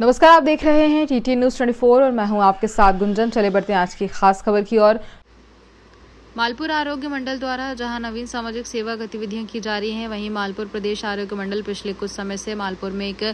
नमस्कार, आप देख रहे हैं टीटी न्यूज़ 24 और मैं हूं आपके साथ गुंजन। चले बढ़ते हैं आज की खास खबर की ओर। मालपुर आरोग्य मंडल द्वारा जहां नवीन सामाजिक सेवा गतिविधियां की जा रही हैं, वहीं मालपुर प्रदेश आरोग्य मंडल पिछले कुछ समय से मालपुर में एक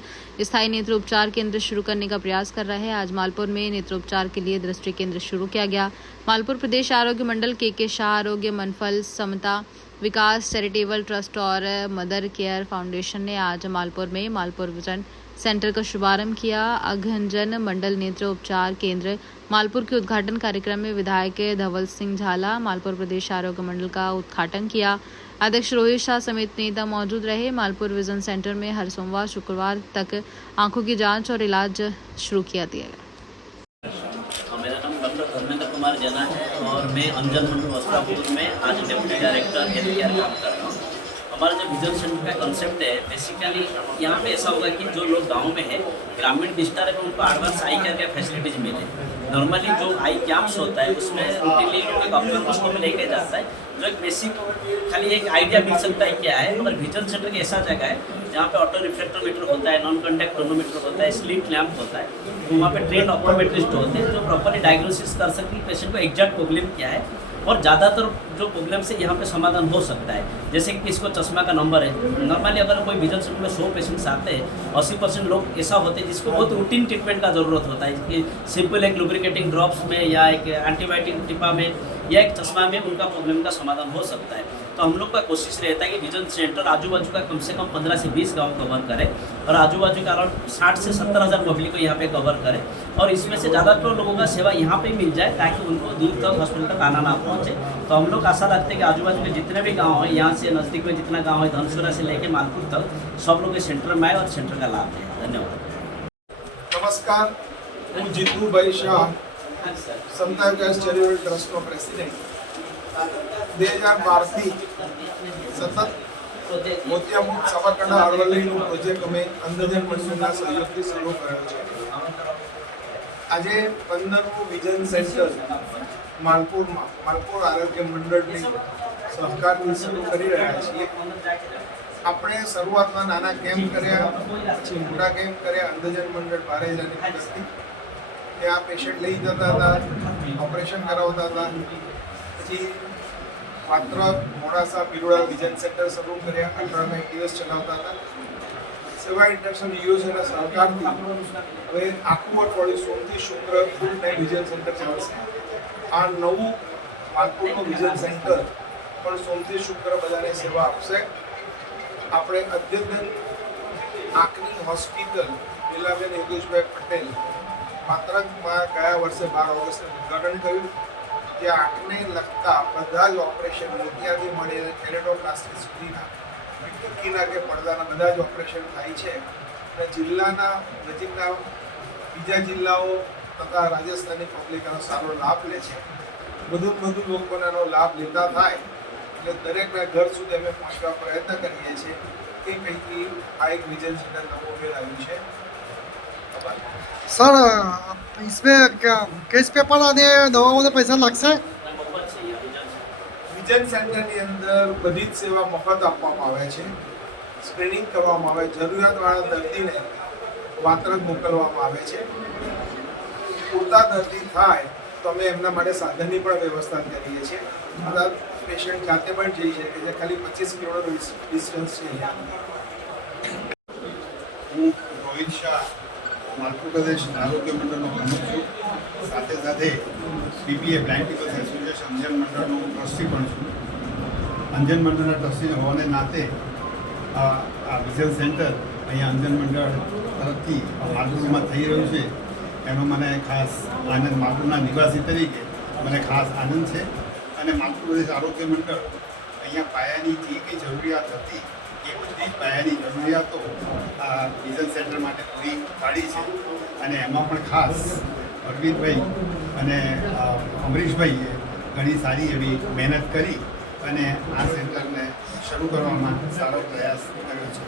स्थायी नेत्र उपचार केंद्र शुरू करने का प्रयास कर रहा है। आज मालपुर में नेत्रोपचार के लिए दृष्टि केंद्र शुरू किया गया। मालपुर प्रदेश आरोग्य मंडल के शाह आरोग्य मनफल समता विकास चैरिटेबल ट्रस्ट और मदर केयर फाउंडेशन ने आज मालपुर में मालपुर विजन सेंटर का शुभारंभ किया। अघंजन मंडल नेत्र उपचार केंद्र मालपुर के उद्घाटन कार्यक्रम में विधायक धवल सिंह झाला मालपुर प्रदेश आरोग्य मंडल का उद्घाटन किया। अध्यक्ष रोहित शाह समेत नेता मौजूद रहे। मालपुर विजन सेंटर में हर सोमवार शुक्रवार तक आंखों की जांच और इलाज शुरू किया दिया गया। मेरा नाम डॉक्टर धर्मेंद्र कुमार जना है और मैं अंजन मंडल वस्त्रापुर में आज डिप्टी डायरेक्टर हेल्थ केयर काम कर रहा हूँ। हमारा जो विजन सेंटर का कंसेप्ट है, बेसिकली यहाँ पे ऐसा होगा कि जो लोग गांव में है, ग्रामीण विस्तार है, उनको एडवांस आई केयर के फैसिलिटीज मिले। नॉर्मली जो आई कैंप्स होता है उसमें रूटीनली लोग अपने उसको में लेके जाता है, जो एक बेसिक खाली एक आइडिया मिल सकता है क्या है। मगर विजन सेंटर की ऐसा जगह है जहाँ पे ऑटो रिफ्लेक्टोमीटर होता है, नॉन कॉन्टैक्ट टोनोमीटर होता है, स्लीप लैम्प होता है। तो वहाँ पे ट्रेन ऑप्टोमेट्रिस्ट होते हैं जो प्रॉपरली डायग्नोसिस कर सकते हैं पेशेंट को एग्जैक्ट प्रॉब्लम क्या है, और ज़्यादातर जो प्रॉब्लम से यहाँ पे समाधान हो सकता है। जैसे कि किसको चश्मा का नंबर है, नॉर्मली अगर कोई विजन सेंटर में 100 पेशेंट्स आते हैं, 80% लोग ऐसा होते हैं जिसको बहुत रूटीन ट्रीटमेंट का ज़रूरत होता है कि सिंपल एक लुब्रिकेटिंग ड्रॉप्स में या एक एंटीबायोटिक टिपा में या एक चश्मा में उनका प्रॉब्लम का समाधान हो सकता है। तो हम लोग का कोशिश रहता है कि विजन सेंटर आजू बाजू का कम से कम 15 से 20 गाँव कवर करे और आजू बाजू का अराउंड 60 से 70 हज़ार पब्लिक को यहाँ पे कवर करे, और इसमें से ज़्यादातर लोगों का सेवा यहाँ पे मिल जाए ताकि उनको दूर तक हॉस्पिटल तक आना ना पहुँचे। तो हम लोग आशा रखते हैं कि आजू बाजू में जितने भी गाँव हैं, यहाँ से नज़दीक में जितना गाँव है, धनसुरा से लेके मालपुर तक, सब लोग इस सेंटर में आए और सेंटर का लाभ लें। धन्यवाद। नमस्कार, હું જીતુભાઈ શાહ, સમતા વિકાસ ચેરિટેબલ ટ્રસ્ટનો પ્રેસિડેન્ટ। 2012 થી સતત મોતિયામુખ સાબરકાંઠા અરવલ્લીનો પ્રોજેક્ટ અમે અંધજન મંડળના સહયોગથી શરૂ કર્યો છે। આજે 15મું વિઝન સેન્ટર માલપુર આરોગ્ય મંડળની સહકારથી શરૂ કરી રહ્યા છીએ। આપણે શરૂઆતમાં નાના કેમ્પ કર્યા, પછી મોટા કેમ્પ કર્યા। અંધજન મંડળ બારેજાની મદદથી ત્યાં પેશન્ટ લઈ જતા હતા, ઓપરેશન કરાવતા હતા। પછી માત્ર મોડાસા પીરોડા વિઝન સેન્ટર શરૂ કર્યા, 18 દિવસ ચલાવતા હતા। સેવા ઇન્ટરનેશનલ યુએસએના સહકારથી હવે આખું અઠવાડિયું સોમથી શુક્ર ફૂલ ટાઈમ વિઝન સેન્ટર ચાલશે। આ નવું માલપુરનું વિઝન સેન્ટર પણ સોમથી શુક્ર બધાને સેવા આપશે। આપણે અદ્યતન આંખની હોસ્પિટલ લીલાબેન યોગેશભાઈ પટેલ પાત્રકમાં ગયા વર્ષે 12 ઓગસ્ટે ઉદ્ઘાટન કર્યું, જે આંખને લગતા બધા જ ઓપરેશન મોતિયાથી મળીને કેરેટોપ્લાસ્ટી સુધીના ટૂંકીના કે પડદાના બધા જ ઓપરેશન થાય છે। અને જિલ્લાના નજીકના બીજા જિલ્લાઓ તથા રાજસ્થાની પબ્લિક આનો સારો લાભ લે છે। વધુ લોકોને આનો લાભ લેતા થાય એટલે દરેકના ઘર સુધી અમે પહોંચવા પ્રયત્ન કરીએ છીએ। એ પૈકી આ એક વિઝન સેન્ટર નવું ઉમેરાયું છે। सर, इसमें क्या केस पेपर आने दवाओं में पैसा लगता है? વિઝન સેન્ટરની અંદર બધી જ સેવા મફત આપવામાં આવે છે। સ્ક્રીનિંગ કરવામાં આવે, જરૂરિયાતવાળા દર્દીને વાતરક મોકલવામાં આવે છે। પૂરતા દર્દી થાય તો અમે એમના માટે સાધનની પણ વ્યવસ્થા કરીએ છીએ। બધા પેશન્ટ જાતે પણ જઈ શકે છે, ખાલી 25 કિલોમીટર ડિસ્ટન્સ છે અહીંયા। હું રોહિત શાહ માલપુર પ્રદેશ આરોગ્ય મંડળનો પ્રમુખ છું, સાથે સાથે બીપીએ બ્લાઇન્ડ પીપલ્સ એસોસિએશન અંજન મંડળનો ટ્રસ્ટી પણ છું। અંજન મંડળના ટ્રસ્ટી હોવાને નાતે આ વિઝન સેન્ટર અહીંયા અંજન મંડળ તરફથી માલપુરમાં થઈ રહ્યું છે એનો મને ખાસ આનંદ, માલપુરના નિવાસી તરીકે મને ખાસ આનંદ છે। અને માલપુર પ્રદેશ આરોગ્ય મંડળ અહીંયા પાયાની જે કંઈ જરૂરિયાત હતી એ બધી જ પાયાની જરૂરિયાતો આ વિઝન સેન્ટર માટે પૂરી પાડી છે। અને એમાં પણ ખાસ અરવિંદભાઈ અને અમરીશભાઈએ ઘણી સારી એવી મહેનત કરી અને આ સેન્ટરને શરૂ કરવામાં સારો પ્રયાસ કર્યો છે।